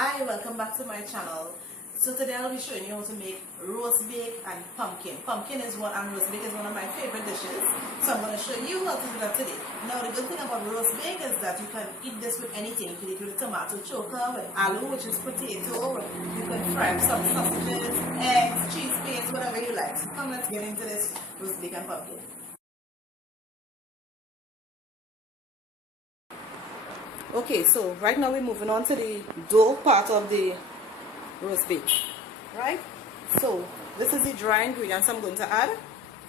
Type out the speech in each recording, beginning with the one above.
Hi, welcome back to my channel. So today I'll be showing you how to make roast bake and pumpkin. Pumpkin is one and roast bake is one of my favorite dishes. So I'm going to show you how to do that today. Now the good thing about roast bake is that you can eat this with anything. You can eat with tomato choker, with aloo, which is potato. You can fry up some sausages, eggs, cheese paste, whatever you like. So come, let's get into this roast bake and pumpkin. Okay, so right now we're moving on to the dough part of the roast bake, right? So this is the dry ingredients I'm going to add.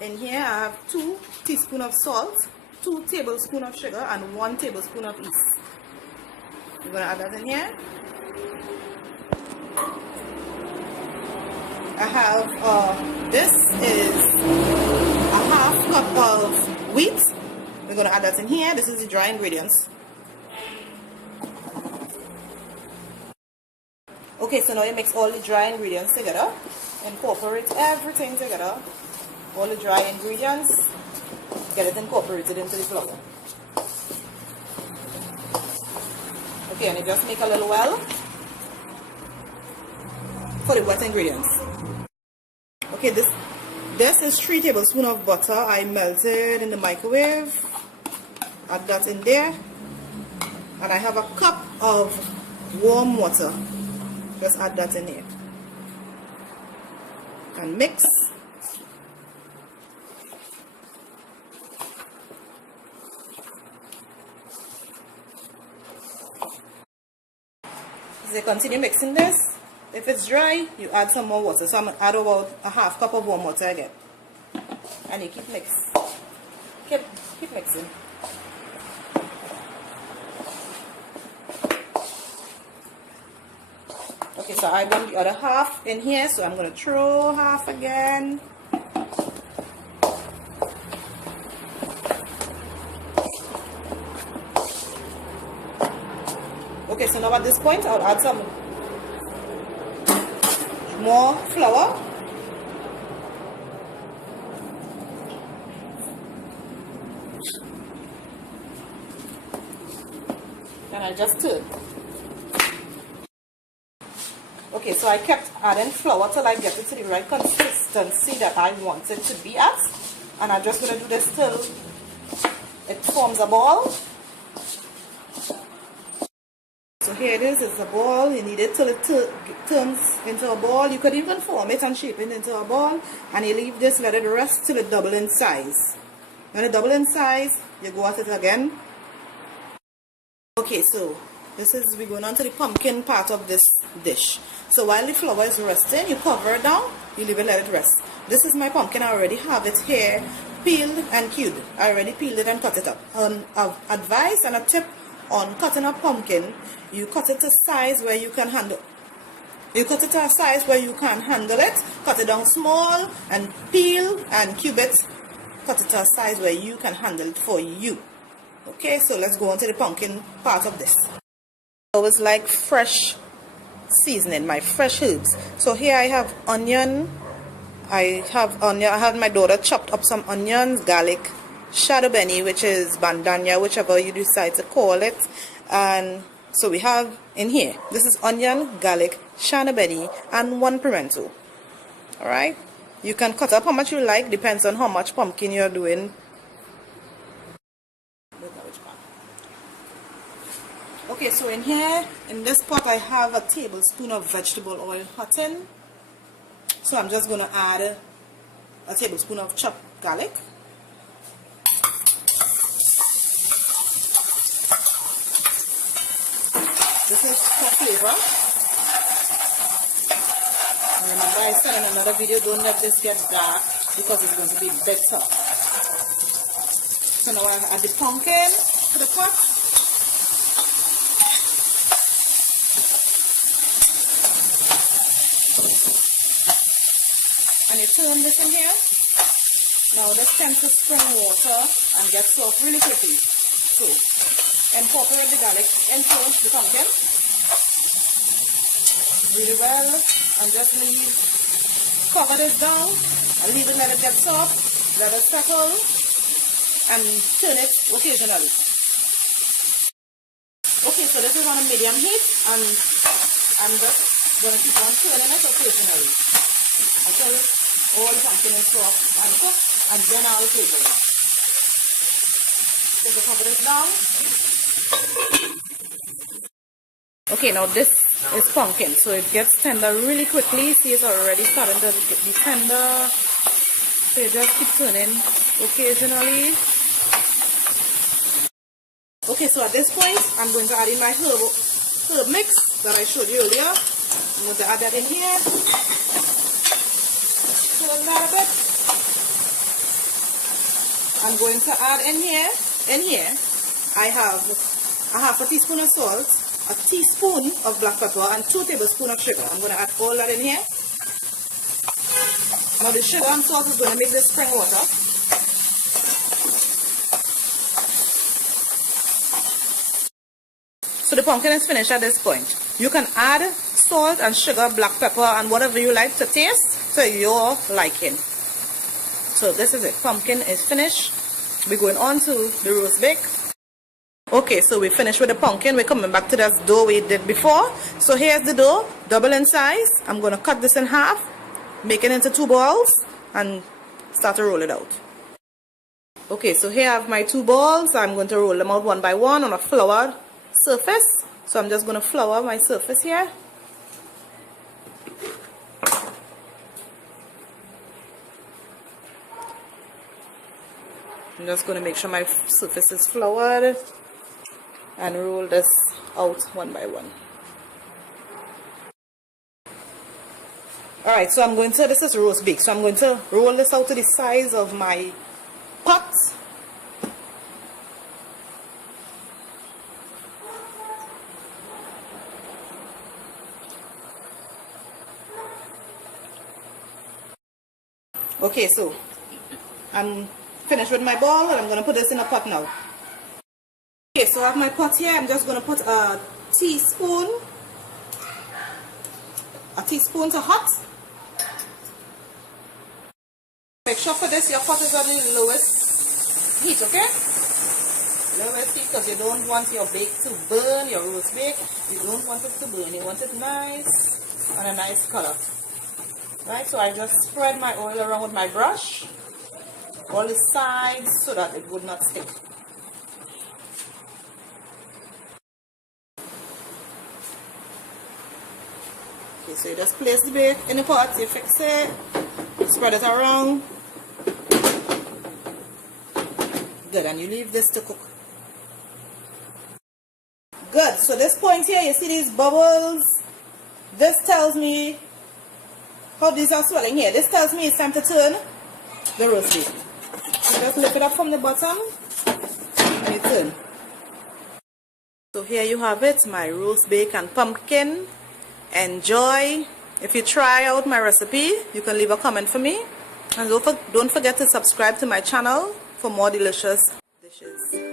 In here I have 2 teaspoons of salt, 2 tablespoons of sugar, and 1 tablespoon of yeast. We're going to add that in here. I have, this is a half cup of wheat. We're going to add that in here. This is the dry ingredients. Okay, so now you mix all the dry ingredients together, incorporate everything together, all the dry ingredients, get it incorporated into the flour. Okay, and you just make a little well for the wet ingredients. Okay, this is 3 tablespoons of butter I melted in the microwave. Add that in there, and I have a cup of warm water. Just add that in here and mix. As you continue mixing this, if it's dry, you add some more water. So I'm going to add about a half cup of warm water again. And you keep mixing. Keep mixing. Okay, so I want the other half in here, so I'm going to throw half again. Okay, so now at this point, I'll add some more flour. And I just stir. Okay, so I kept adding flour till I get it to the right consistency that I want it to be at. And I'm just going to do this till it forms a ball. So here it is, it's a ball. You need it till it turns into a ball. You could even form it and shape it into a ball. And you leave this, let it rest till it double in size. When it double in size, you go at it again. Okay, so we're going on to the pumpkin part of this dish. So while the flour is resting, you cover it down, you leave it, let it rest. This is my pumpkin. I already have it here peeled and cubed. I already peeled it and cut it up. Advice and a tip on cutting a pumpkin: you cut it to size where you can handle. You cut it to a size where you can handle it. Cut it down small and peel and cube it. Cut it to a size where you can handle it for you. Okay, so let's go on to the pumpkin part of this. I always like fresh seasoning, my fresh herbs. So here I have onion. I have my daughter chopped up some onions, garlic, shado beni, which is bandanya, whichever you decide to call it. And so we have in here, this is onion, garlic, shado beni, and 1 premento. Alright, you can cut up how much you like, depends on how much pumpkin you're doing. Okay, so in here, in this pot, I have a tablespoon of vegetable oil hot in. So I'm just going to add a tablespoon of chopped garlic. This is for flavor. And remember, I said in another video, don't let this get dark because it's going to be better. So now I add the pumpkin to the pot. And you turn this in here. Now this tends to spring water and get soft really quickly. So incorporate the garlic into the pumpkin really well and just cover this down and leave it, let it get soft, let it settle, and turn it occasionally. Okay, so this is on a medium heat, and I'm just going to keep on turning it occasionally until all the pumpkin is soft and cooked, and then I'll flavor it. So cover this down. Okay, now this is pumpkin, so it gets tender really quickly. See, it's already starting to be tender. So you just keep turning occasionally. Okay, so at this point, I'm going to add in my herb mix that I showed you earlier. I'm going to add that in here. Turn that a bit. I'm going to add in here, I have a half a teaspoon of salt, a teaspoon of black pepper, and 2 tablespoons of sugar. I'm going to add all that in here. Now the sugar and salt is going to make this spring water. So the pumpkin is finished at this point. You can add salt and sugar, black pepper, and whatever you like to taste to your liking. So this is it. Pumpkin is finished. We're going on to the roast bake. Okay, so we finished with the pumpkin. We're coming back to that dough we did before. So here's the dough, double in size. I'm going to cut this in half, make it into 2 balls, and start to roll it out. Okay, so here I have my 2 balls. I'm going to roll them out one by one on a floured surface. So I'm just going to flour my surface here. I'm just going to make sure my surface is floured and roll this out one by one. Alright, so this is roast bake, so I'm going to roll this out to the size of my pot. Okay, so I'm finished with my ball, and I'm going to put this in a pot now. Okay, so I have my pot here. I'm just going to put a teaspoon to hot. Make sure for this your pot is at the lowest heat, okay? Lowest heat, because you don't want your bake to burn, your roast bake. You don't want it to burn. You want it nice and a nice color. Right, so I just spread my oil around with my brush, all the sides, so that it would not stick. Okay, so you just place the bake in the pot, you fix it, spread it around. Good, and you leave this to cook. Good, so this point here, you see these bubbles? This tells me how these are swelling here. This tells me it's time to turn the roast bake. You just lift it up from the bottom and you turn. So here you have it, my roast bake and pumpkin. Enjoy. If you try out my recipe, you can leave a comment for me. And don't forget to subscribe to my channel for more delicious dishes.